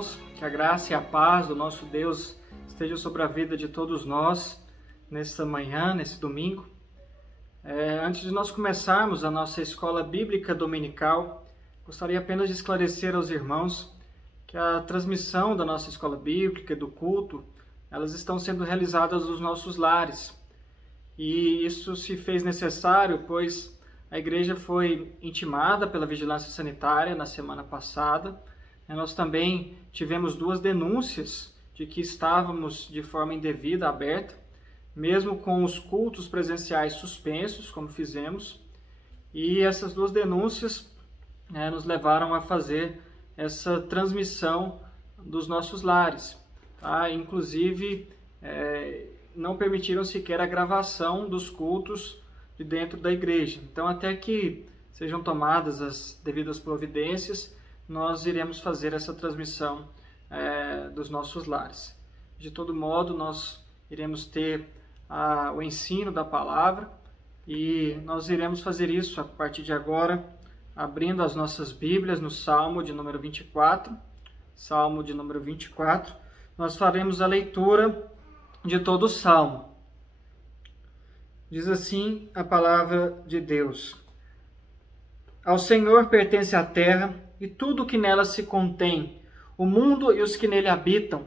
irmãos, que a graça e a paz do nosso Deus estejam sobre a vida de todos nós nesta manhã, nesse domingo. Antes de nós começarmos a nossa escola bíblica dominical, gostaria apenas de esclarecer aos irmãos que a transmissão da nossa escola bíblica, do culto, elas estão sendo realizadas nos nossos lares. E isso se fez necessário, pois a igreja foi intimada pela vigilância sanitária na semana passada. Nós também tivemos 2 denúncias de que estávamos de forma indevida aberta, mesmo com os cultos presenciais suspensos, como fizemos. E essas 2 denúncias nos levaram a fazer essa transmissão dos nossos lares. Inclusive, não permitiram sequer a gravação dos cultos de dentro da igreja. Então, até que sejam tomadas as devidas providências, nós iremos fazer essa transmissão dos nossos lares. De todo modo, nós iremos ter o ensino da palavra e nós iremos fazer isso a partir de agora, abrindo as nossas Bíblias no Salmo de número 24. Salmo de número 24. Nós faremos a leitura de todo o Salmo. Diz assim a palavra de Deus: Ao Senhor pertence a terra e tudo o que nela se contém, o mundo e os que nele habitam.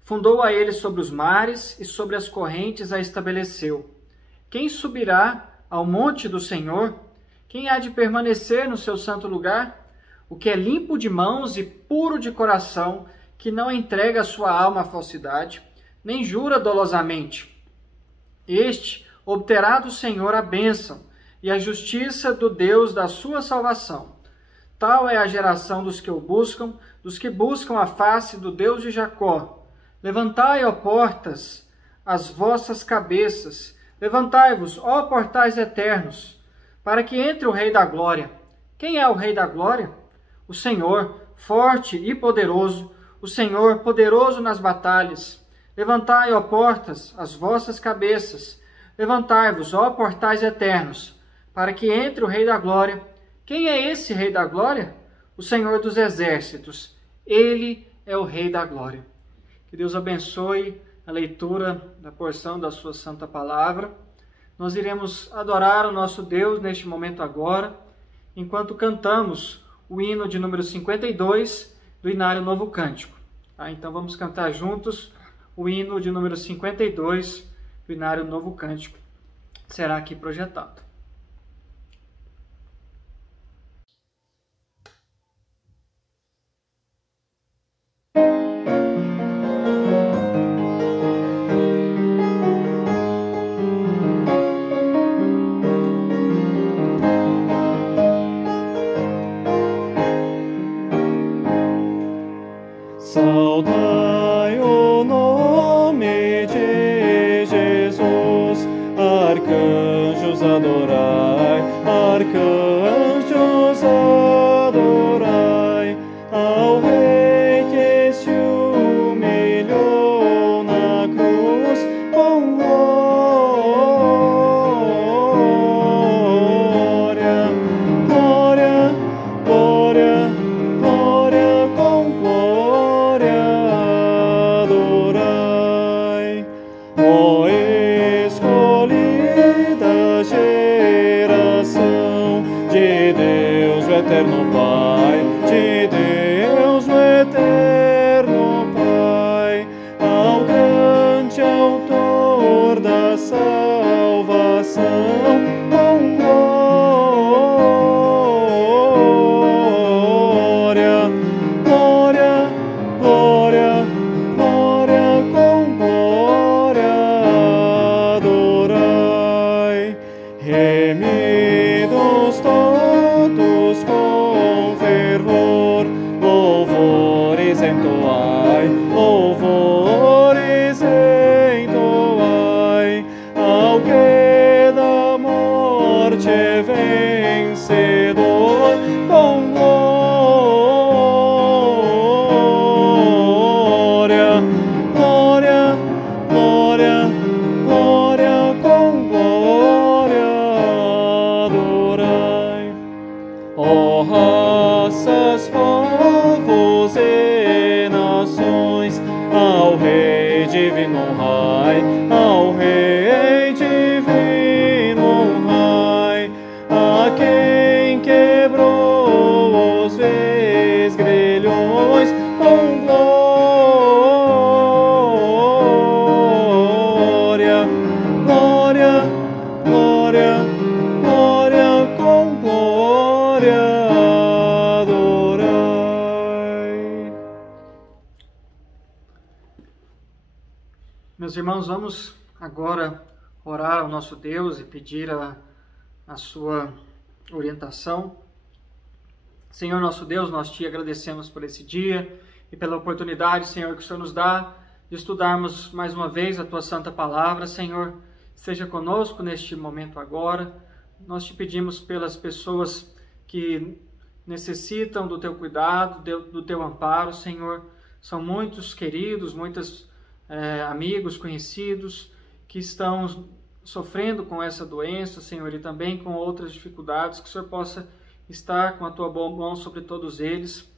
Fundou a ele sobre os mares e sobre as correntes a estabeleceu. Quem subirá ao monte do Senhor? Quem há de permanecer no seu santo lugar? O que é limpo de mãos e puro de coração, que não entrega a sua alma à falsidade, nem jura dolosamente. Este obterá do Senhor a bênção e a justiça do Deus da sua salvação. Tal é a geração dos que o buscam, dos que buscam a face do Deus de Jacó. Levantai, ó portas, as vossas cabeças. Levantai-vos, ó portais eternos, para que entre o Rei da Glória. Quem é o Rei da Glória? O Senhor, forte e poderoso, o Senhor, poderoso nas batalhas. Levantai, ó portas, as vossas cabeças. Levantai-vos, ó portais eternos, para que entre o Rei da Glória. Quem é esse Rei da Glória? O Senhor dos Exércitos. Ele é o Rei da Glória. Que Deus abençoe a leitura da porção da sua santa palavra. Nós iremos adorar o nosso Deus neste momento agora, enquanto cantamos o hino de número 52 do Inário Novo Cântico. Então vamos cantar juntos o hino de número 52 do Inário Novo Cântico. Será aqui projetado. Saudai o nome de Jesus, arcanjos adorai, arcanjos adorai, ao Rei que se humilhou na cruz com glória, glória, glória, glória com glória adorai. Ó escolhida geração de Deus o eterno Pai, de Deus o eterno Pai, ao grande autor da salvação, com glória, glória, glória, glória, com glória adorai. Remidos todos com fervor, louvores entoai, louvores entoai, ao que da morte é vencedor, com glória, glória, glória, glória, com glória adorai. Ó raças, povos e divino Rai, ao Rei divino Rai, a quem quebrou os grilhões com glória, glória, glória, glória, com glória adorai. Meus irmãos, vamos agora orar ao nosso Deus e pedir a sua orientação. Senhor nosso Deus, nós te agradecemos por esse dia e pela oportunidade, Senhor, que o Senhor nos dá de estudarmos mais uma vez a tua santa palavra. Senhor, esteja conosco neste momento agora. Nós te pedimos pelas pessoas que necessitam do teu cuidado, do teu amparo, Senhor. São muitos queridos, muitos amigos, conhecidos, que estão sofrendo com essa doença, Senhor, e também com outras dificuldades, que o Senhor possa estar com a tua boa mão sobre todos eles.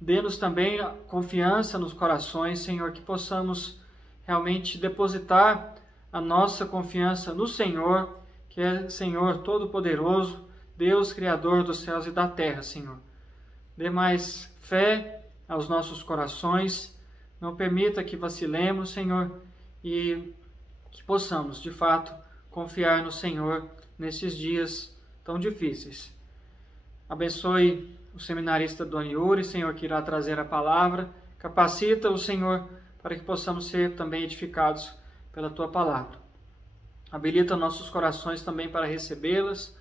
Dê-nos também confiança nos corações, Senhor, que possamos realmente depositar a nossa confiança no Senhor, que é Senhor Todo-Poderoso, Deus Criador dos céus e da terra, Senhor. Dê mais fé aos nossos corações, não permita que vacilemos, Senhor, e que possamos, de fato, confiar no Senhor nesses dias tão difíceis. Abençoe o seminarista Doni Yuri, Senhor, que irá trazer a palavra. Capacita o Senhor para que possamos ser também edificados pela tua palavra. Habilita nossos corações também para recebê-las.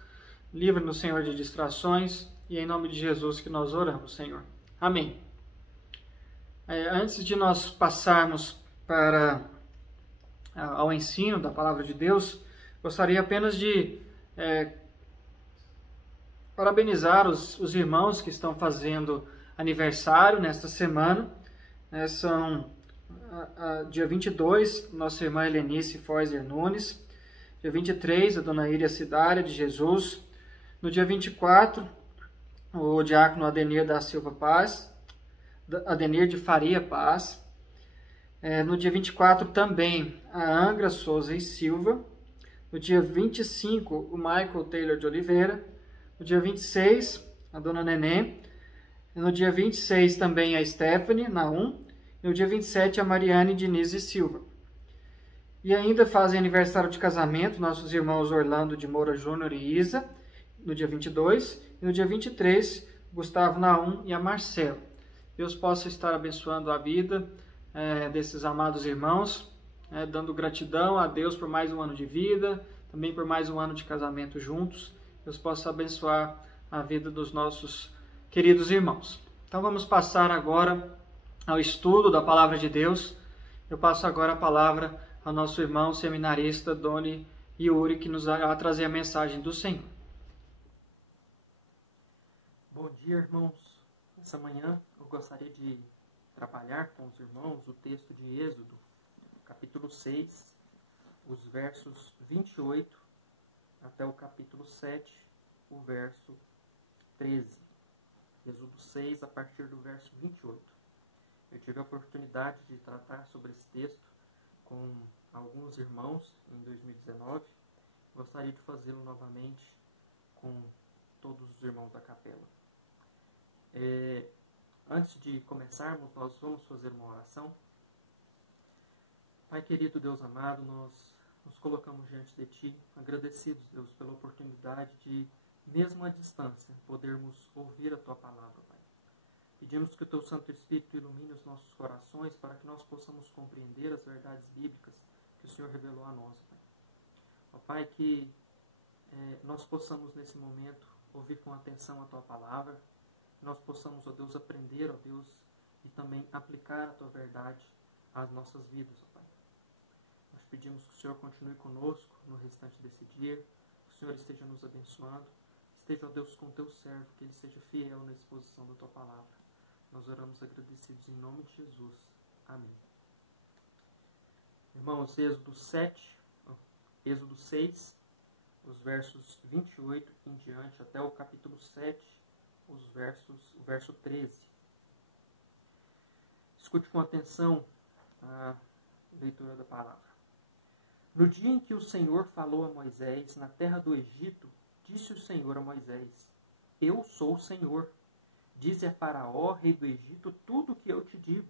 Livra-nos, Senhor, de distrações. E é em nome de Jesus que nós oramos, Senhor. Amém. Antes de nós passarmos ao ensino da palavra de Deus, gostaria apenas de parabenizar os irmãos que estão fazendo aniversário nesta semana. São dia 22, nossa irmã Helenice Foiser Nunes. Dia 23, a dona Iria Cidária de Jesus. No dia 24, o diácono Adenir da Silva Paz, Adenir de Faria Paz. No dia 24 também a Angra Souza e Silva. No dia 25, o Michael Taylor de Oliveira. No dia 26, a dona Nenê. No dia 26 também a Stephanie Naum. E no dia 27, a Mariane Diniz e Silva. E ainda fazem aniversário de casamento nossos irmãos Orlando de Moura Júnior e Isa, no dia 22. E no dia 23, Gustavo Naum e a Marcela. Deus possa estar abençoando a vida desses amados irmãos, dando gratidão a Deus por mais um ano de vida, também por mais um ano de casamento juntos. Deus possa abençoar a vida dos nossos queridos irmãos. Então vamos passar agora ao estudo da palavra de Deus. Eu passo agora a palavra ao nosso irmão seminarista Doni Yuri, que nos vai trazer a mensagem do Senhor. Bom dia, irmãos. Essa manhã eu gostaria de trabalhar com os irmãos o texto de Êxodo, capítulo 6, os versos 28 até o capítulo 7, o verso 13. Êxodo 6, a partir do verso 28. Eu tive a oportunidade de tratar sobre esse texto com alguns irmãos em 2019. Gostaria de fazê-lo novamente com todos os irmãos da capela. Antes de começarmos, nós vamos fazer uma oração. Pai querido, Deus amado, nós nos colocamos diante de Ti, agradecidos, Deus, pela oportunidade de, mesmo à distância, podermos ouvir a Tua palavra, Pai. Pedimos que o Teu Santo Espírito ilumine os nossos corações para que nós possamos compreender as verdades bíblicas que o Senhor revelou a nós, Pai. Ó Pai, que nós possamos nesse momento ouvir com atenção a Tua palavra, nós possamos, ó Deus, aprender, ó Deus, e também aplicar a Tua verdade às nossas vidas, ó Pai. Nós pedimos que o Senhor continue conosco no restante desse dia, que o Senhor esteja nos abençoando, esteja, ó Deus, com o Teu servo, que ele seja fiel na exposição da Tua palavra. Nós oramos agradecidos em nome de Jesus. Amém. Irmãos, Êxodo 6, os versos 28 em diante, até o capítulo 7, o verso 13. Escute com atenção Leitura da palavra. No dia em que o Senhor falou a Moisés na terra do Egito, disse o Senhor a Moisés: Eu sou o Senhor. Dize a Faraó, rei do Egito, tudo o que eu te digo.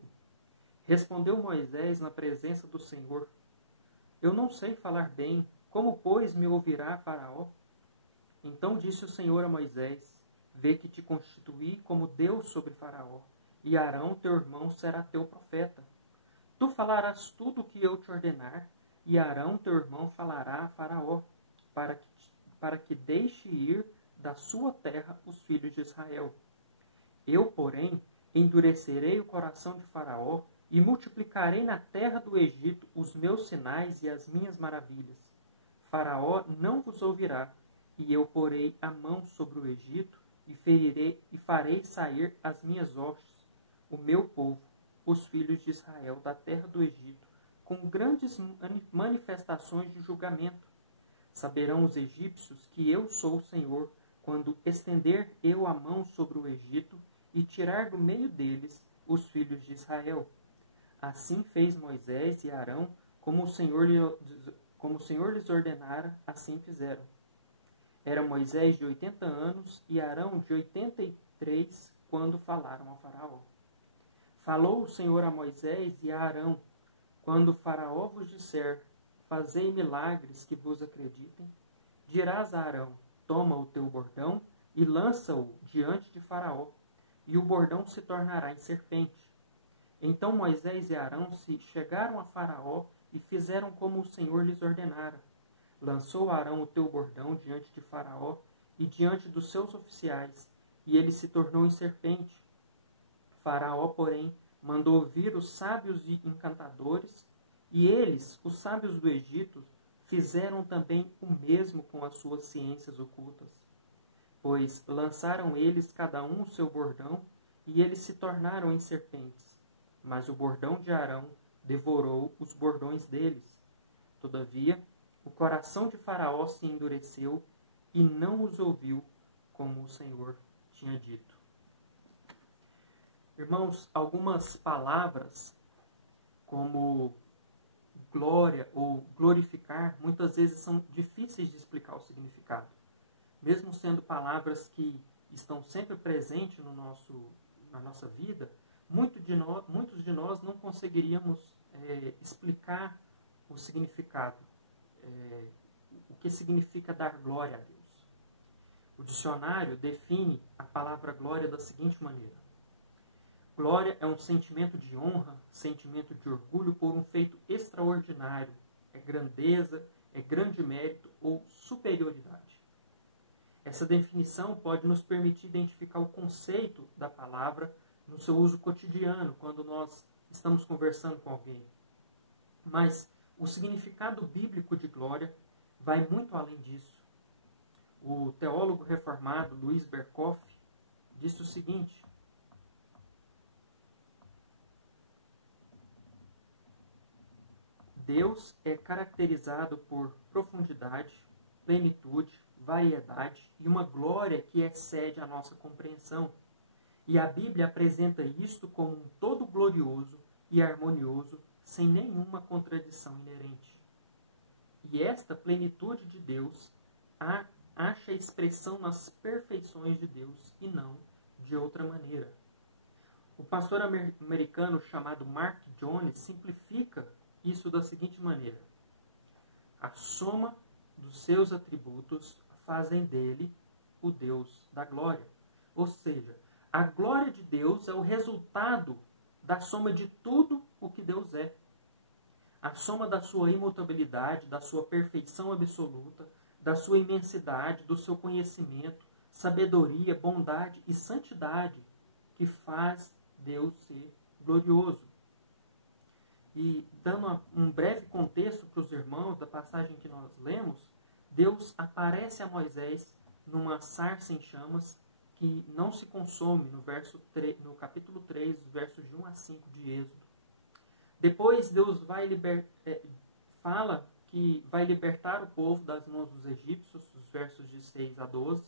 Respondeu Moisés na presença do Senhor: Eu não sei falar bem, como, pois, me ouvirá Faraó? Então disse o Senhor a Moisés: Vê que te constituí como Deus sobre Faraó, e Arão, teu irmão, será teu profeta. Tu falarás tudo o que eu te ordenar, e Arão, teu irmão, falará a Faraó, para que deixe ir da sua terra os filhos de Israel. Eu, porém, endurecerei o coração de Faraó, e multiplicarei na terra do Egito os meus sinais e as minhas maravilhas. Faraó não vos ouvirá, e eu porei a mão sobre o Egito, e farei sair as minhas hostes, o meu povo, os filhos de Israel, da terra do Egito, com grandes manifestações de julgamento. Saberão os egípcios que eu sou o Senhor, quando estender eu a mão sobre o Egito e tirar do meio deles os filhos de Israel. Assim fez Moisés e Arão, como o Senhor lhes ordenara, assim fizeram. Era Moisés de 80 anos e Arão de 83, quando falaram ao Faraó. Falou o Senhor a Moisés e a Arão: Quando o Faraó vos disser: Fazei milagres que vos acreditem, dirás a Arão: Toma o teu bordão e lança-o diante de Faraó, e o bordão se tornará em serpente. Então Moisés e Arão se chegaram a Faraó e fizeram como o Senhor lhes ordenara. Lançou Arão o teu bordão diante de Faraó e diante dos seus oficiais, e ele se tornou em serpente. Faraó, porém, mandou vir os sábios e encantadores, e eles, os sábios do Egito, fizeram também o mesmo com as suas ciências ocultas. Pois lançaram eles cada um o seu bordão, e eles se tornaram em serpentes. Mas o bordão de Arão devorou os bordões deles. Todavia, o coração de Faraó se endureceu e não os ouviu, como o Senhor tinha dito. Irmãos, algumas palavras, como glória ou glorificar, muitas vezes são difíceis de explicar o significado. Mesmo sendo palavras que estão sempre presentes na nossa vida, muitos de nós não conseguiríamos explicar o significado, o que significa dar glória a Deus. O dicionário define a palavra glória da seguinte maneira: glória é um sentimento de honra, sentimento de orgulho por um feito extraordinário, é grandeza, é grande mérito ou superioridade. Essa definição pode nos permitir identificar o conceito da palavra no seu uso cotidiano, quando nós estamos conversando com alguém. Mas o significado bíblico de glória vai muito além disso. O teólogo reformado Louis Berkhof disse o seguinte: Deus é caracterizado por profundidade, plenitude, variedade e uma glória que excede a nossa compreensão. E a Bíblia apresenta isto como um todo glorioso e harmonioso, sem nenhuma contradição inerente. E esta plenitude de Deus acha expressão nas perfeições de Deus e não de outra maneira. O pastor americano chamado Mark Jones simplifica isso da seguinte maneira: a soma dos seus atributos fazem dele o Deus da glória. Ou seja, a glória de Deus é o resultado da soma de tudo o que Deus é. A soma da sua imutabilidade, da sua perfeição absoluta, da sua imensidade, do seu conhecimento, sabedoria, bondade e santidade, que faz Deus ser glorioso. E dando um breve contexto para os irmãos da passagem que nós lemos, Deus aparece a Moisés numa sarça em chamas que não se consome, no capítulo 3, versos de 1 a 5 de Êxodo. Depois Deus fala que vai libertar o povo das mãos dos egípcios, os versos de 6 a 12.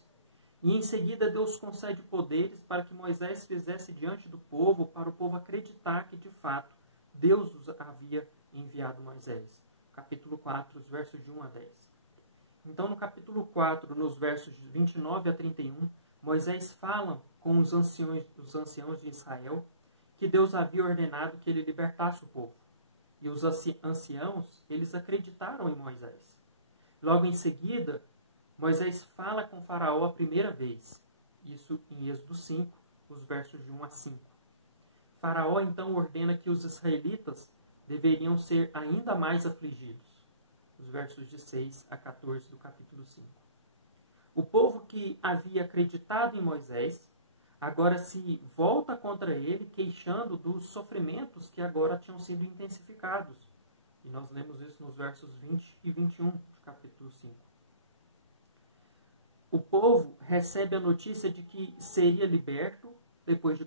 E em seguida Deus concede poderes para que Moisés fizesse diante do povo, para o povo acreditar que de fato Deus havia enviado Moisés. Capítulo 4, os versos de 1 a 10. Então, no capítulo 4, nos versos de 29 a 31, Moisés fala com os anciãos de Israel que Deus havia ordenado que ele libertasse o povo. E os anciãos, eles acreditaram em Moisés. Logo em seguida, Moisés fala com Faraó a primeira vez. Isso em Êxodo 5, os versos de 1 a 5. Faraó então ordena que os israelitas deveriam ser ainda mais afligidos. Os versos de 6 a 14 do capítulo 5. O povo que havia acreditado em Moisés agora se volta contra ele, queixando dos sofrimentos que agora tinham sido intensificados. E nós lemos isso nos versos 20 e 21 do capítulo 5. O povo recebe a notícia de que seria liberto depois de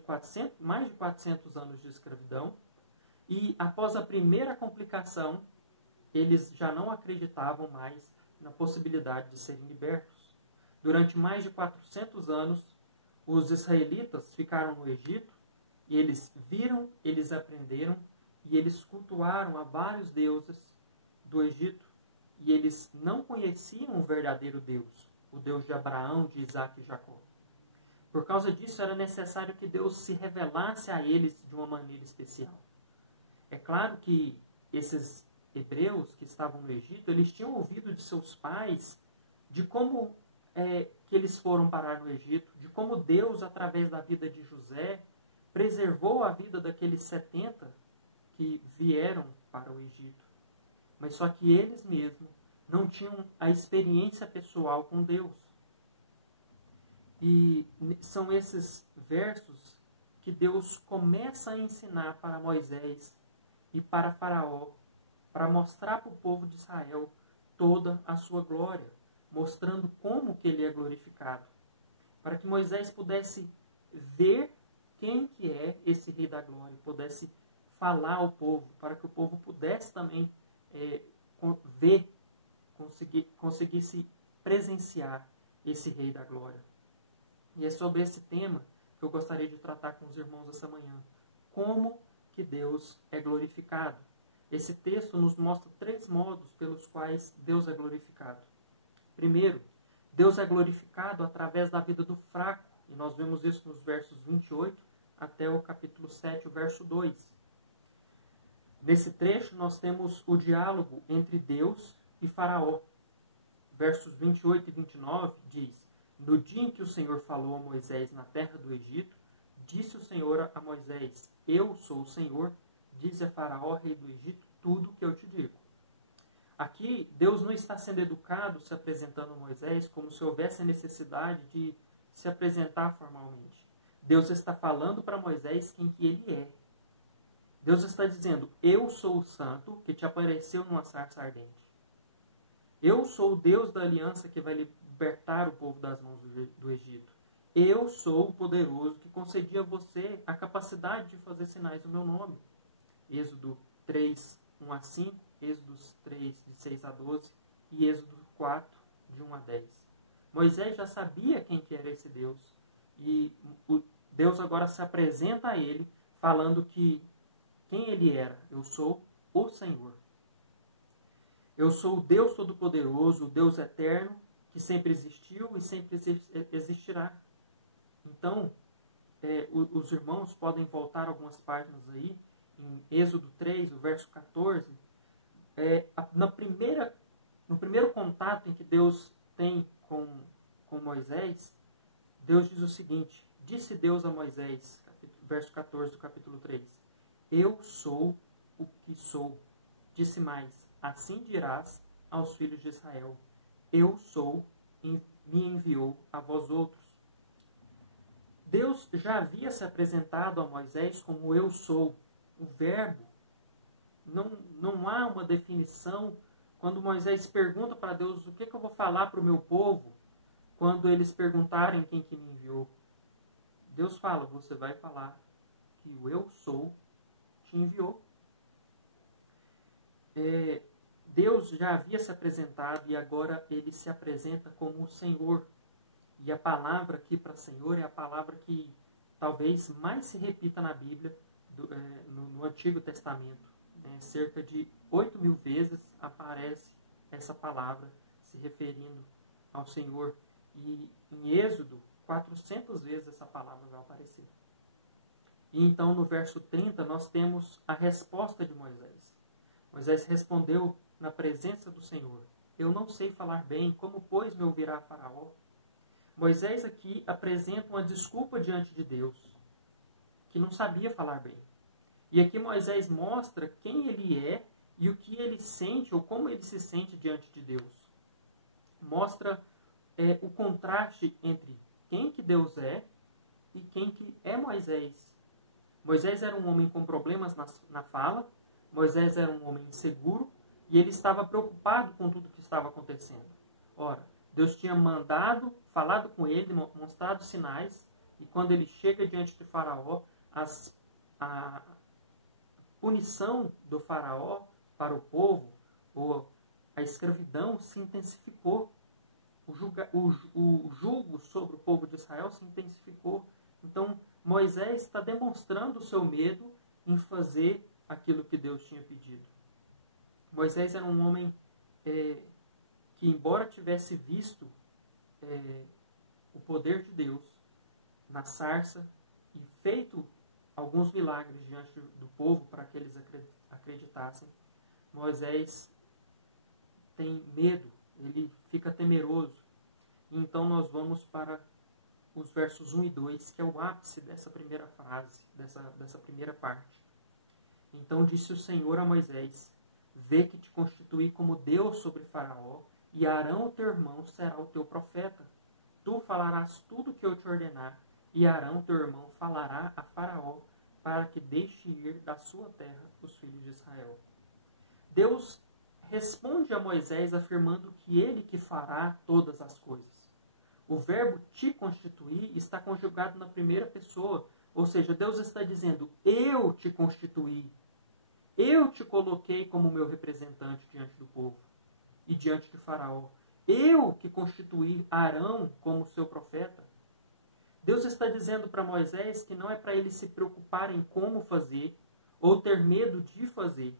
mais de 400 anos de escravidão. E após a primeira complicação, eles já não acreditavam mais na possibilidade de serem libertos. Durante mais de 400 anos, os israelitas ficaram no Egito e eles viram, eles aprenderam e eles cultuaram a vários deuses do Egito e eles não conheciam o verdadeiro Deus, o Deus de Abraão, de Isaac e Jacó. Por causa disso, era necessário que Deus se revelasse a eles de uma maneira especial. É claro que esses hebreus que estavam no Egito, eles tinham ouvido de seus pais de como que eles foram parar no Egito, de como Deus, através da vida de José, preservou a vida daqueles 70 que vieram para o Egito. Mas só que eles mesmos não tinham a experiência pessoal com Deus. E são esses versos que Deus começa a ensinar para Moisés e para Faraó, para mostrar para o povo de Israel toda a sua glória, mostrando como que ele é glorificado, para que Moisés pudesse ver quem que é esse Rei da Glória, pudesse falar ao povo, para que o povo pudesse também ver, conseguisse presenciar esse Rei da Glória. E é sobre esse tema que eu gostaria de tratar com os irmãos essa manhã. Como que Deus é glorificado? Esse texto nos mostra 3 modos pelos quais Deus é glorificado. Primeiro, Deus é glorificado através da vida do fraco. E nós vemos isso nos versos 28 até o capítulo 7, o verso 2. Nesse trecho, nós temos o diálogo entre Deus e Faraó. Versos 28 e 29 diz: No dia em que o Senhor falou a Moisés na terra do Egito, disse o Senhor a Moisés: Eu sou o Senhor, diz a Faraó, rei do Egito, tudo o que eu te digo. Aqui, Deus não está sendo educado se apresentando a Moisés como se houvesse a necessidade de se apresentar formalmente. Deus está falando para Moisés quem que ele é. Deus está dizendo: eu sou o santo que te apareceu numa sarça ardente. Eu sou o Deus da aliança que vai libertar o povo das mãos do Egito. Eu sou o poderoso que concedi a você a capacidade de fazer sinais no meu nome. Êxodo 3, 1 a 5, Êxodo 3, de 6 a 12 e Êxodo 4, de 1 a 10. Moisés já sabia quem que era esse Deus. E Deus agora se apresenta a ele, falando que quem ele era. Eu sou o Senhor. Eu sou o Deus Todo-Poderoso, o Deus Eterno, que sempre existiu e sempre existirá. Então, os irmãos podem voltar algumas páginas aí, em Êxodo 3, o verso 14, no primeiro contato em que Deus tem com Moisés, Deus diz o seguinte: disse Deus a Moisés, verso 14 do capítulo 3, eu sou o que sou. Disse mais, assim dirás aos filhos de Israel, eu sou, me enviou a vós outros. Deus já havia se apresentado a Moisés como eu sou. O verbo, não há uma definição. Quando Moisés pergunta para Deus, o que eu vou falar para o meu povo, quando eles perguntarem quem que me enviou, Deus fala, você vai falar que o eu sou te enviou. Deus já havia se apresentado e agora ele se apresenta como o Senhor. E a palavra aqui para Senhor é a palavra que talvez mais se repita na Bíblia no Antigo Testamento. Cerca de 8.000 vezes aparece essa palavra se referindo ao Senhor. E em Êxodo, 400 vezes essa palavra vai aparecer. E então no verso 30 nós temos a resposta de Moisés. Moisés respondeu na presença do Senhor: eu não sei falar bem, como pois me ouvirá Faraó? Moisés aqui apresenta uma desculpa diante de Deus, que não sabia falar bem. E aqui Moisés mostra quem ele é e o que ele sente, ou como ele se sente diante de Deus. Mostra o contraste entre quem que Deus é e quem que é Moisés. Moisés era um homem com problemas na fala, Moisés era um homem inseguro, e ele estava preocupado com tudo que estava acontecendo. Ora, Deus tinha falado com ele, mostrado sinais, e quando ele chega diante de Faraó, a punição do Faraó para o povo, ou a escravidão, se intensificou. O jugo sobre o povo de Israel se intensificou. Então, Moisés está demonstrando o seu medo em fazer aquilo que Deus tinha pedido. Moisés era um homem que, embora tivesse visto o poder de Deus na sarça e feito alguns milagres diante do povo para que eles acreditassem, Moisés tem medo, ele fica temeroso. E então nós vamos para os versos 1 e 2, que é o ápice dessa primeira frase, dessa primeira parte. Então disse o Senhor a Moisés: vê que te constituí como Deus sobre Faraó, e Arão, o teu irmão, será o teu profeta. Tu falarás tudo o que eu te ordenar, e Arão, teu irmão, falará a Faraó, para que deixe ir da sua terra os filhos de Israel. Deus responde a Moisés afirmando que ele que fará todas as coisas. O verbo te constituir está conjugado na primeira pessoa, ou seja, Deus está dizendo: eu te constituí. Eu te coloquei como meu representante diante do povo e diante de Faraó. Eu que constituí Arão como seu profeta. Deus está dizendo para Moisés que não é para ele se preocupar em como fazer ou ter medo de fazer,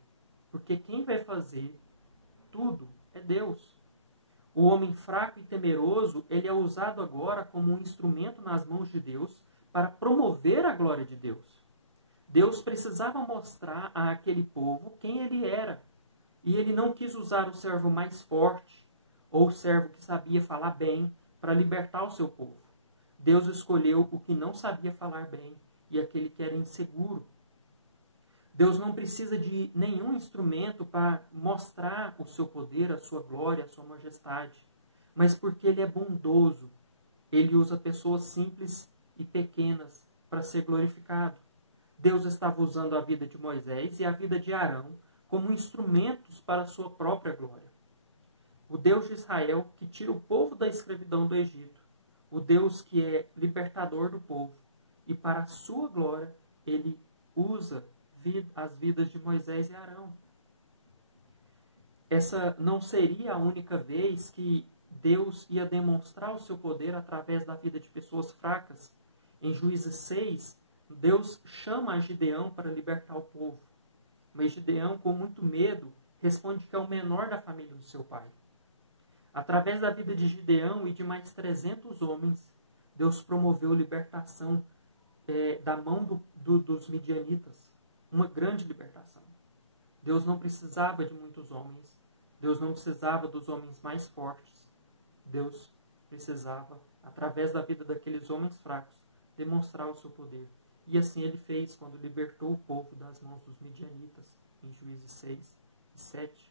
porque quem vai fazer tudo é Deus. O homem fraco e temeroso, ele é usado agora como um instrumento nas mãos de Deus para promover a glória de Deus. Deus precisava mostrar àquele povo quem ele era. E ele não quis usar o servo mais forte ou o servo que sabia falar bem para libertar o seu povo. Deus escolheu o que não sabia falar bem e aquele que era inseguro. Deus não precisa de nenhum instrumento para mostrar o seu poder, a sua glória, a sua majestade. Mas porque ele é bondoso, ele usa pessoas simples e pequenas para ser glorificado. Deus estava usando a vida de Moisés e a vida de Arão como instrumentos para a sua própria glória. O Deus de Israel, que tira o povo da escravidão do Egito, o Deus que é libertador do povo, e para a sua glória, ele usa as vidas de Moisés e Arão. Essa não seria a única vez que Deus ia demonstrar o seu poder através da vida de pessoas fracas. Em Juízes 6, Deus chama a Gideão para libertar o povo. Mas Gideão, com muito medo, responde que é o menor da família do seu pai. Através da vida de Gideão e de mais 300 homens, Deus promoveu libertação da mão dos midianitas. Uma grande libertação. Deus não precisava de muitos homens. Deus não precisava dos homens mais fortes. Deus precisava, através da vida daqueles homens fracos, demonstrar o seu poder. E assim ele fez quando libertou o povo das mãos dos midianitas, em Juízes 6 e 7.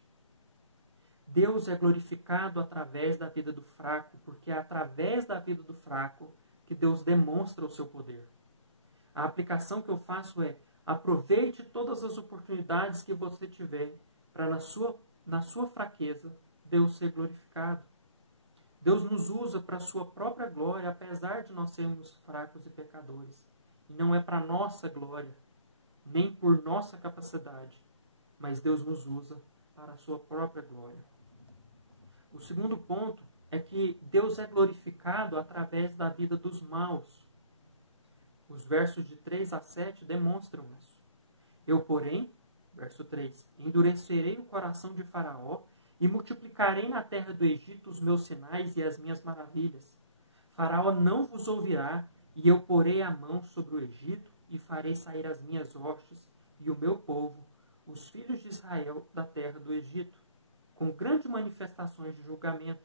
Deus é glorificado através da vida do fraco, porque é através da vida do fraco que Deus demonstra o seu poder. A aplicação que eu faço é: aproveite todas as oportunidades que você tiver para, na sua fraqueza, Deus ser glorificado. Deus nos usa para a sua própria glória, apesar de nós sermos fracos e pecadores. E não é para nossa glória, nem por nossa capacidade, mas Deus nos usa para a sua própria glória. O segundo ponto é que Deus é glorificado através da vida dos maus. Os versos de 3 a 7 demonstram isso. Eu, porém, verso 3, endurecerei o coração de Faraó e multiplicarei na terra do Egito os meus sinais e as minhas maravilhas. Faraó não vos ouvirá, e eu porei a mão sobre o Egito e farei sair as minhas hostes e o meu povo, os filhos de Israel, da terra do Egito, com grandes manifestações de julgamento.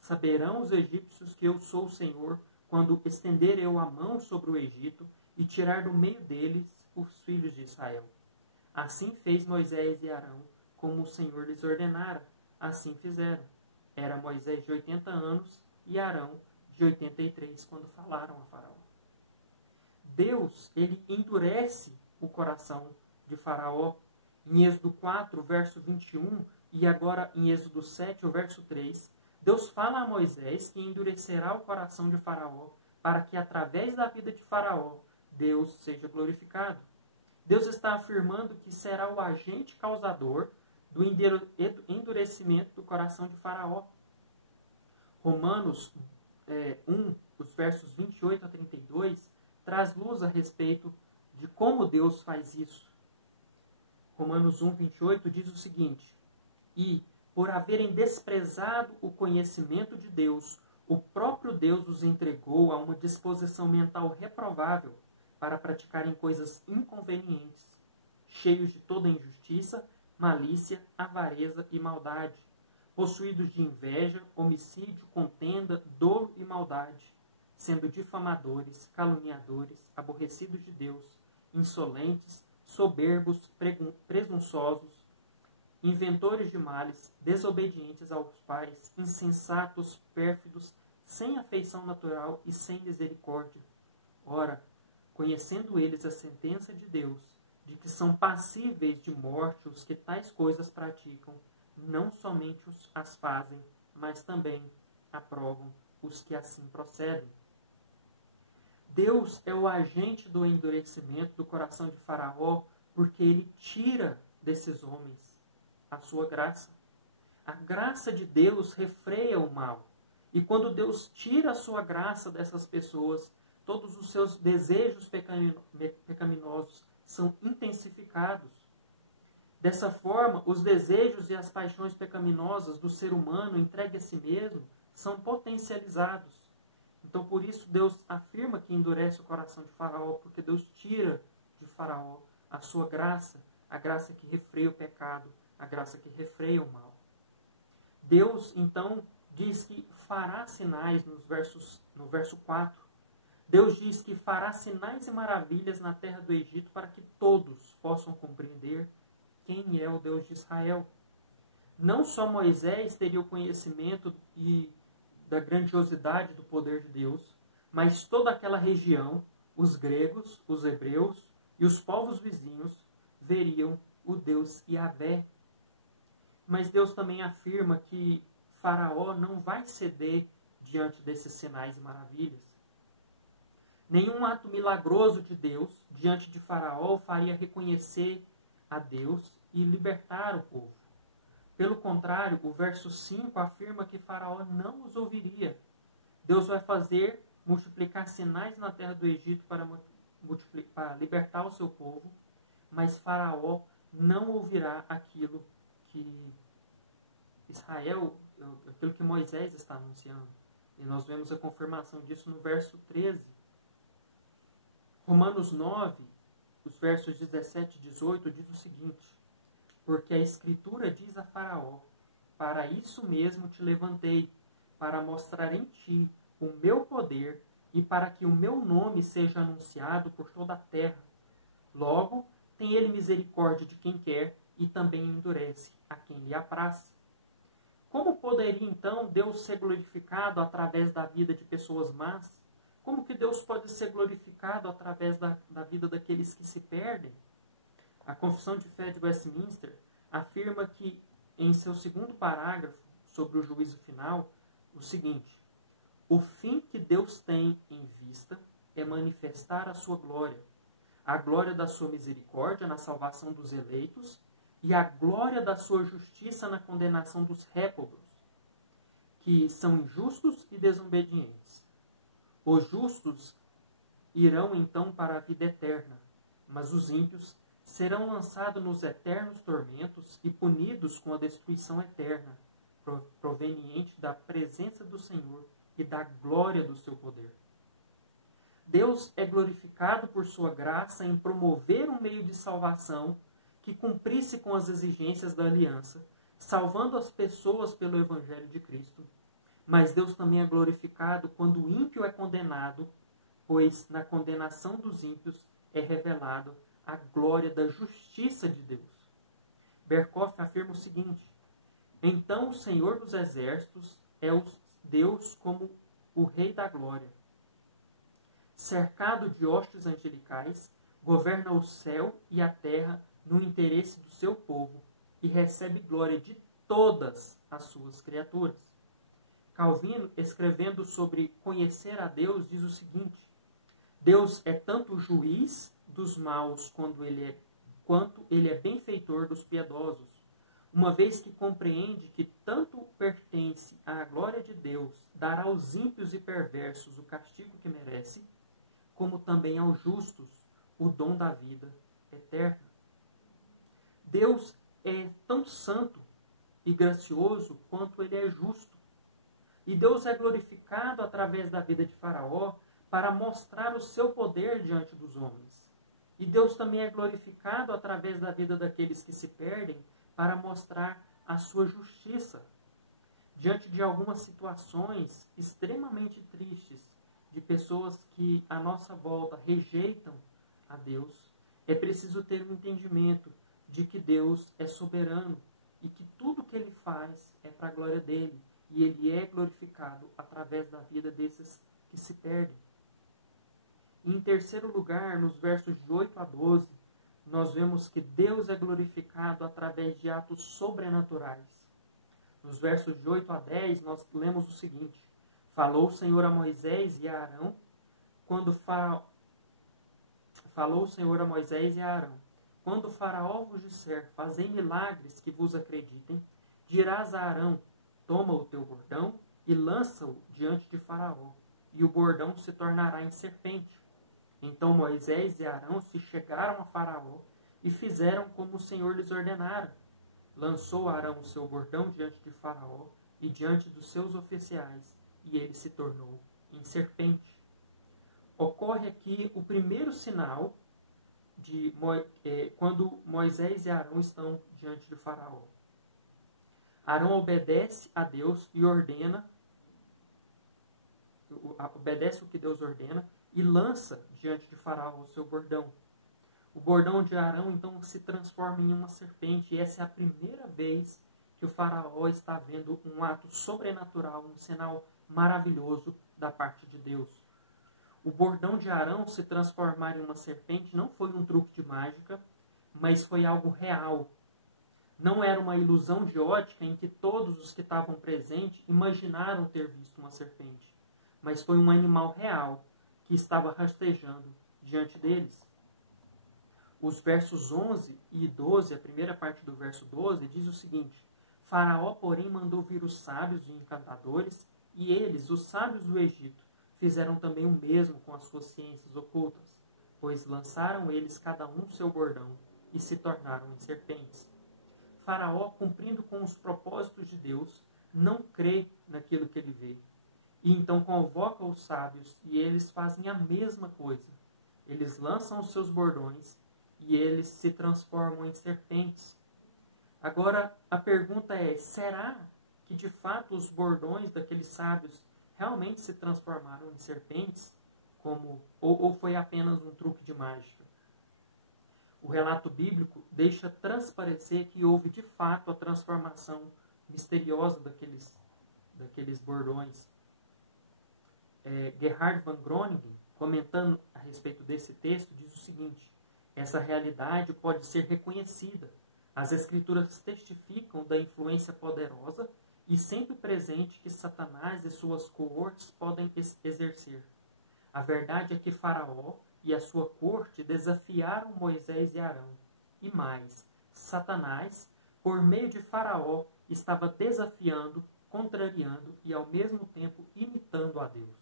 Saberão os egípcios que eu sou o Senhor, quando estender eu a mão sobre o Egito e tirar do meio deles os filhos de Israel. Assim fez Moisés e Arão, como o Senhor lhes ordenara. Assim fizeram. Era Moisés de 80 anos e Arão de 83, quando falaram a Faraó. Deus, ele endurece o coração de Faraó. Em Êxodo 4, verso 21, e agora em Êxodo 7, o verso 3, Deus fala a Moisés que endurecerá o coração de Faraó, para que através da vida de Faraó, Deus seja glorificado. Deus está afirmando que será o agente causador do endurecimento do coração de Faraó. Romanos 1, os versos 28 a 32, traz luz a respeito de como Deus faz isso. Romanos 1, 28 diz o seguinte: E, por haverem desprezado o conhecimento de Deus, o próprio Deus os entregou a uma disposição mental reprovável para praticarem coisas inconvenientes, cheios de toda injustiça, malícia, avareza e maldade, possuídos de inveja, homicídio, contenda, dolo e maldade, sendo difamadores, caluniadores, aborrecidos de Deus, insolentes, soberbos, presunçosos, inventores de males, desobedientes aos pais, insensatos, pérfidos, sem afeição natural e sem misericórdia. Ora, conhecendo eles a sentença de Deus, de que são passíveis de morte os que tais coisas praticam, não somente as fazem, mas também aprovam os que assim procedem. Deus é o agente do endurecimento do coração de Faraó, porque ele tira desses homens a sua graça. A graça de Deus refreia o mal. E quando Deus tira a sua graça dessas pessoas, todos os seus desejos pecaminosos são intensificados. Dessa forma, os desejos e as paixões pecaminosas do ser humano entregue a si mesmo são potencializados. Então, por isso, Deus afirma que endurece o coração de Faraó, porque Deus tira de Faraó a sua graça, a graça que refreia o pecado, a graça que refreia o mal. Deus, então, diz que fará sinais no verso 4. Deus diz que fará sinais e maravilhas na terra do Egito para que todos possam compreender quem é o Deus de Israel. Não só Moisés teria o conhecimento da grandiosidade do poder de Deus, mas toda aquela região, os gregos, os hebreus e os povos vizinhos veriam o Deus Yahvé. Mas Deus também afirma que Faraó não vai ceder diante desses sinais e maravilhas. Nenhum ato milagroso de Deus diante de Faraó o faria reconhecer a Deus e libertar o povo. Pelo contrário, o verso 5 afirma que Faraó não os ouviria. Deus vai fazer multiplicar sinais na terra do Egito para libertar o seu povo, mas Faraó não ouvirá aquilo que aquilo que Moisés está anunciando. E nós vemos a confirmação disso no verso 13. Romanos 9, os versos 17 e 18, diz o seguinte: Porque a Escritura diz a Faraó: Para isso mesmo te levantei, para mostrar em ti o meu poder e para que o meu nome seja anunciado por toda a terra. Logo, tem ele misericórdia de quem quer e também endurece a quem lhe apraz. Como poderia então Deus ser glorificado através da vida de pessoas más? Como que Deus pode ser glorificado através da vida daqueles que se perdem? A Confissão de Fé de Westminster afirma que, em seu segundo parágrafo sobre o juízo final, o seguinte: o fim que Deus tem em vista é manifestar a sua glória, a glória da sua misericórdia na salvação dos eleitos e a glória da sua justiça na condenação dos réprobos, que são injustos e desobedientes. Os justos irão então para a vida eterna, mas os ímpios serão lançados nos eternos tormentos e punidos com a destruição eterna, proveniente da presença do Senhor e da glória do seu poder. Deus é glorificado por sua graça em promover um meio de salvação que cumprisse com as exigências da aliança, salvando as pessoas pelo Evangelho de Cristo. Mas Deus também é glorificado quando o ímpio é condenado, pois na condenação dos ímpios é revelado a glória da justiça de Deus. Berkhof afirma o seguinte: então o Senhor dos Exércitos é o Deus como o Rei da Glória. Cercado de hostes angelicais, governa o céu e a terra no interesse do seu povo e recebe glória de todas as suas criaturas. Calvino, escrevendo sobre conhecer a Deus, diz o seguinte: Deus é tanto o juiz dos maus quanto ele é benfeitor dos piedosos, uma vez que compreende que tanto pertence à glória de Deus dar aos ímpios e perversos o castigo que merece, como também aos justos o dom da vida eterna. Deus é tão santo e gracioso quanto ele é justo. E Deus é glorificado através da vida de Faraó para mostrar o seu poder diante dos homens. E Deus também é glorificado através da vida daqueles que se perdem para mostrar a sua justiça. Diante de algumas situações extremamente tristes, de pessoas que à nossa volta rejeitam a Deus, é preciso ter um entendimento de que Deus é soberano e que tudo que ele faz é para a glória dele, e ele é glorificado através da vida desses que se perdem. E em terceiro lugar, nos versos de 8 a 12, nós vemos que Deus é glorificado através de atos sobrenaturais. Nos versos de 8 a 10, nós lemos o seguinte: falou o Senhor a Moisés e a Arão, quando Faraó vos disser, fazei milagres que vos acreditem, dirás a Arão, toma o teu bordão e lança-o diante de Faraó, e o bordão se tornará em serpente. Então Moisés e Arão se chegaram a Faraó e fizeram como o Senhor lhes ordenara. Lançou Arão o seu bordão diante de Faraó e diante dos seus oficiais, e ele se tornou em serpente. Ocorre aqui o primeiro sinal de quando Moisés e Arão estão diante de Faraó. Arão obedece a Deus e obedece o que Deus ordena e lança diante de Faraó o seu bordão. O bordão de Arão então se transforma em uma serpente, e essa é a primeira vez que o Faraó está vendo um ato sobrenatural, um sinal maravilhoso da parte de Deus. O bordão de Arão se transformar em uma serpente não foi um truque de mágica, mas foi algo real. Não era uma ilusão de ótica em que todos os que estavam presentes imaginaram ter visto uma serpente, mas foi um animal real que estava rastejando diante deles. Os versos 11 e 12, a primeira parte do verso 12, diz o seguinte: Faraó, porém, mandou vir os sábios e encantadores, e eles, os sábios do Egito, fizeram também o mesmo com as suas ciências ocultas, pois lançaram eles cada um seu bordão e se tornaram em serpentes. Faraó, cumprindo com os propósitos de Deus, não crê naquilo que ele vê. E então convoca os sábios e eles fazem a mesma coisa. Eles lançam os seus bordões e eles se transformam em serpentes. Agora, a pergunta é, será que de fato os bordões daqueles sábios realmente se transformaram em serpentes? Ou foi apenas um truque de mágica? O relato bíblico deixa transparecer que houve de fato a transformação misteriosa daqueles bordões. Gerhard van Groningen, comentando a respeito desse texto, diz o seguinte: essa realidade pode ser reconhecida. As Escrituras testificam da influência poderosa e sempre presente que Satanás e suas coortes podem exercer. A verdade é que Faraó e a sua corte desafiaram Moisés e Arão. E mais, Satanás, por meio de Faraó, estava desafiando, contrariando e ao mesmo tempo imitando a Deus.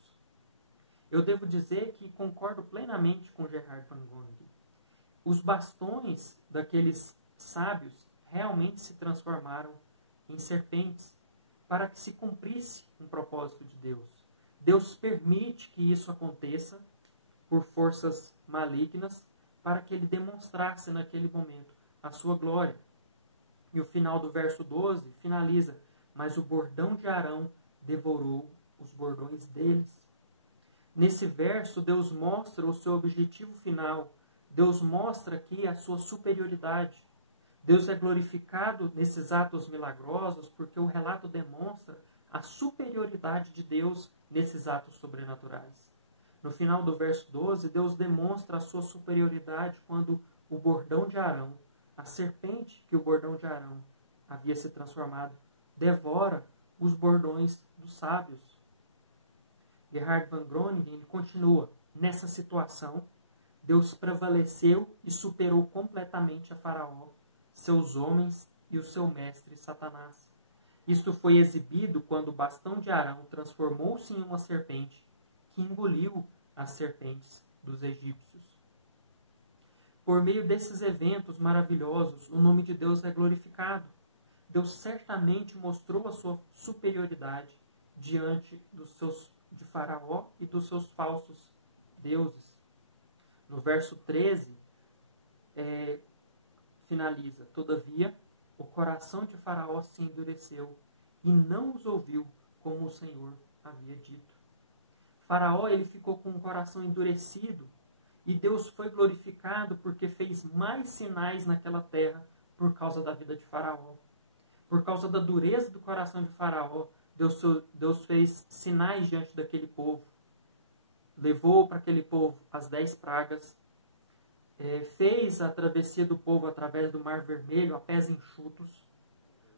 Eu devo dizer que concordo plenamente com Gerhard van Groningen. os bastões daqueles sábios realmente se transformaram em serpentes para que se cumprisse um propósito de Deus. Deus permite que isso aconteça por forças malignas para que ele demonstrasse naquele momento a sua glória. E o final do verso 12 finaliza: mas o bordão de Arão devorou os bordões deles. Nesse verso, Deus mostra o seu objetivo final. Deus mostra aqui a sua superioridade. Deus é glorificado nesses atos milagrosos porque o relato demonstra a superioridade de Deus nesses atos sobrenaturais. No final do verso 12, Deus demonstra a sua superioridade quando o bordão de Arão, a serpente que o bordão de Arão havia se transformado, devora os bordões dos sábios. Gerhard von Groningen ele continua: nessa situação, Deus prevaleceu e superou completamente a Faraó, seus homens e o seu mestre Satanás. Isto foi exibido quando o bastão de Arão transformou-se em uma serpente que engoliu as serpentes dos egípcios. Por meio desses eventos maravilhosos, o nome de Deus é glorificado. Deus certamente mostrou a sua superioridade diante de Faraó e dos seus falsos deuses. No verso 13, finaliza: todavia, o coração de Faraó se endureceu e não os ouviu como o Senhor havia dito. Faraó ele ficou com o coração endurecido e Deus foi glorificado porque fez mais sinais naquela terra por causa da vida de Faraó. Por causa da dureza do coração de Faraó, Deus fez sinais diante daquele povo. Levou para aquele povo as 10 pragas, fez a travessia do povo através do Mar Vermelho a pés enxutos,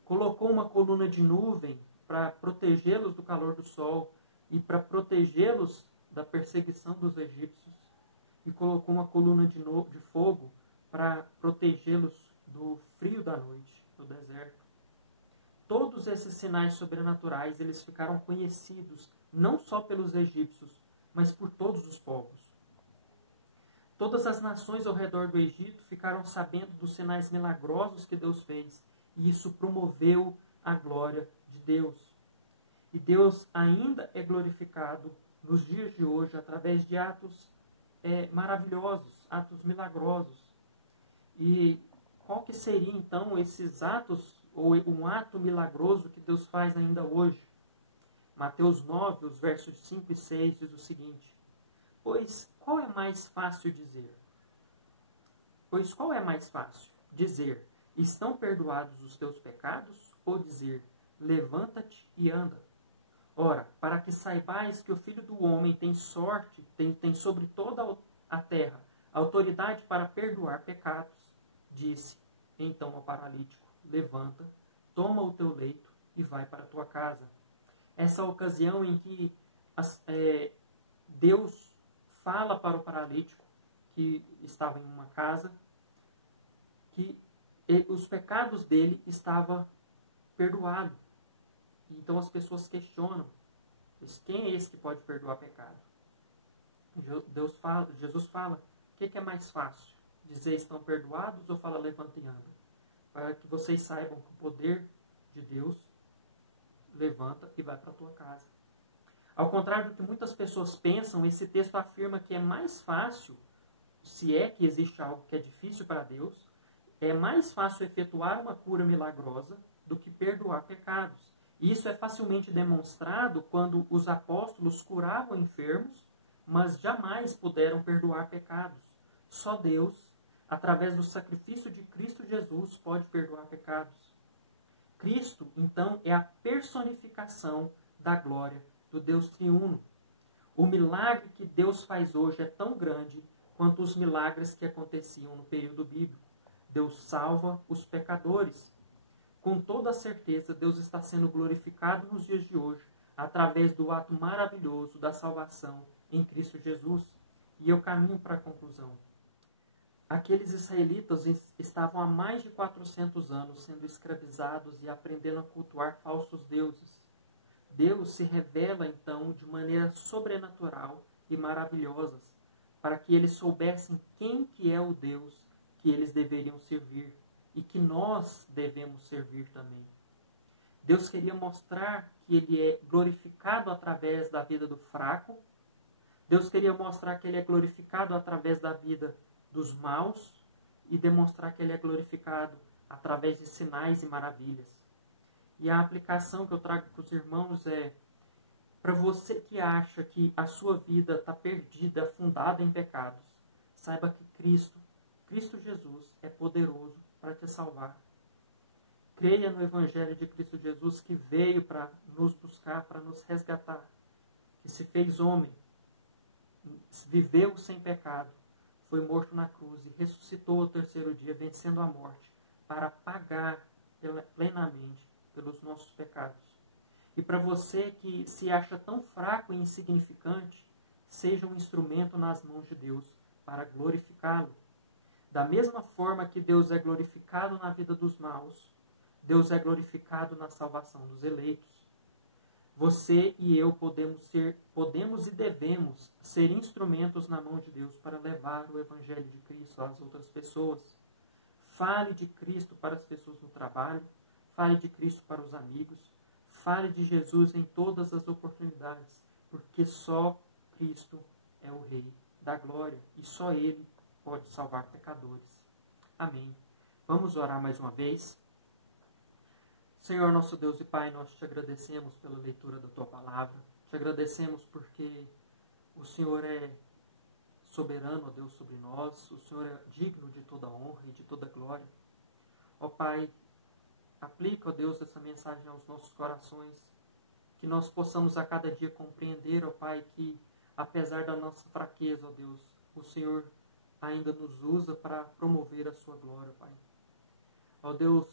colocou uma coluna de nuvem para protegê-los do calor do sol e para protegê-los da perseguição dos egípcios, e colocou uma coluna de fogo para protegê-los do frio da noite, do deserto. Todos esses sinais sobrenaturais eles ficaram conhecidos não só pelos egípcios, mas por todos os povos. Todas as nações ao redor do Egito ficaram sabendo dos sinais milagrosos que Deus fez, e isso promoveu a glória de Deus. E Deus ainda é glorificado nos dias de hoje através de atos maravilhosos, atos milagrosos. E qual que seria então esses atos, ou um ato milagroso que Deus faz ainda hoje? Mateus 9, os versos 5 e 6 diz o seguinte: Pois qual é mais fácil dizer? Dizer, estão perdoados os teus pecados? Ou dizer, levanta-te e anda? Ora, para que saibais que o Filho do Homem tem sobre toda a terra autoridade para perdoar pecados, disse então ao paralítico, levanta, toma o teu leito e vai para a tua casa. Essa ocasião em que Deus fala para o paralítico que estava em uma casa que os pecados dele estavam perdoados. Então as pessoas questionam: quem é esse que pode perdoar pecado? Jesus fala: o que é mais fácil? Dizer estão perdoados ou fala levanta e anda? Para que vocês saibam que o poder de Deus levanta e vai para a tua casa. Ao contrário do que muitas pessoas pensam, esse texto afirma que é mais fácil, se é que existe algo que é difícil para Deus, é mais fácil efetuar uma cura milagrosa do que perdoar pecados. E isso é facilmente demonstrado quando os apóstolos curavam enfermos, mas jamais puderam perdoar pecados. Só Deus, através do sacrifício de Cristo Jesus, pode perdoar pecados. Cristo, então, é a personificação da glória do Deus triuno. O milagre que Deus faz hoje é tão grande quanto os milagres que aconteciam no período bíblico. Deus salva os pecadores. Com toda certeza, Deus está sendo glorificado nos dias de hoje através do ato maravilhoso da salvação em Cristo Jesus. E eu caminho para a conclusão. Aqueles israelitas estavam há mais de 400 anos sendo escravizados e aprendendo a cultuar falsos deuses. Deus se revela, então, de maneira sobrenatural e maravilhosa, para que eles soubessem quem que é o Deus que eles deveriam servir e que nós devemos servir também. Deus queria mostrar que Ele é glorificado através da vida do fraco. Deus queria mostrar que Ele é glorificado através da vida dos maus e demonstrar que Ele é glorificado através de sinais e maravilhas. E a aplicação que eu trago para os irmãos é: para você que acha que a sua vida está perdida, afundada em pecados, saiba que Cristo Jesus, é poderoso para te salvar. Creia no Evangelho de Cristo Jesus, que veio para nos buscar, para nos resgatar, que se fez homem, viveu sem pecado, foi morto na cruz e ressuscitou ao terceiro dia, vencendo a morte, para pagar plenamente pelos nossos pecados. E para você que se acha tão fraco e insignificante, seja um instrumento nas mãos de Deus para glorificá-lo. Da mesma forma que Deus é glorificado na vida dos maus, Deus é glorificado na salvação dos eleitos. Você e eu podemos e devemos ser instrumentos na mão de Deus para levar o Evangelho de Cristo às outras pessoas. Fale de Cristo para as pessoas no trabalho, fale de Cristo para os amigos, fale de Jesus em todas as oportunidades, porque só Cristo é o Rei da glória e só Ele pode salvar pecadores. Amém. Vamos orar mais uma vez. Senhor, nosso Deus e Pai, nós te agradecemos pela leitura da Tua Palavra. Te agradecemos porque o Senhor é soberano, ó Deus, sobre nós. O Senhor é digno de toda honra e de toda glória. Ó Pai, aplica, ó Deus, essa mensagem aos nossos corações. Que nós possamos a cada dia compreender, ó Pai, que apesar da nossa fraqueza, ó Deus, o Senhor ainda nos usa para promover a Sua glória, Pai. Ó Deus,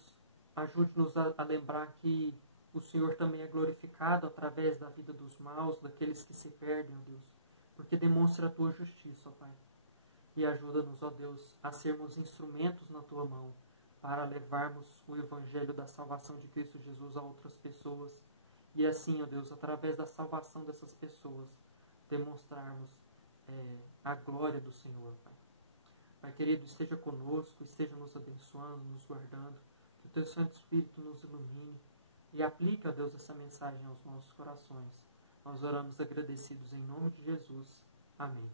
ajude-nos a lembrar que o Senhor também é glorificado através da vida dos maus, daqueles que se perdem, ó Deus, porque demonstra a Tua justiça, ó Pai. E ajuda-nos, ó Deus, a sermos instrumentos na Tua mão para levarmos o Evangelho da salvação de Cristo Jesus a outras pessoas. E assim, ó Deus, através da salvação dessas pessoas, demonstrarmos a glória do Senhor, Pai. Pai querido, esteja conosco, esteja nos abençoando, nos guardando. Que o Teu Santo Espírito nos ilumine e aplique, ó Deus, essa mensagem aos nossos corações. Nós oramos agradecidos em nome de Jesus. Amém.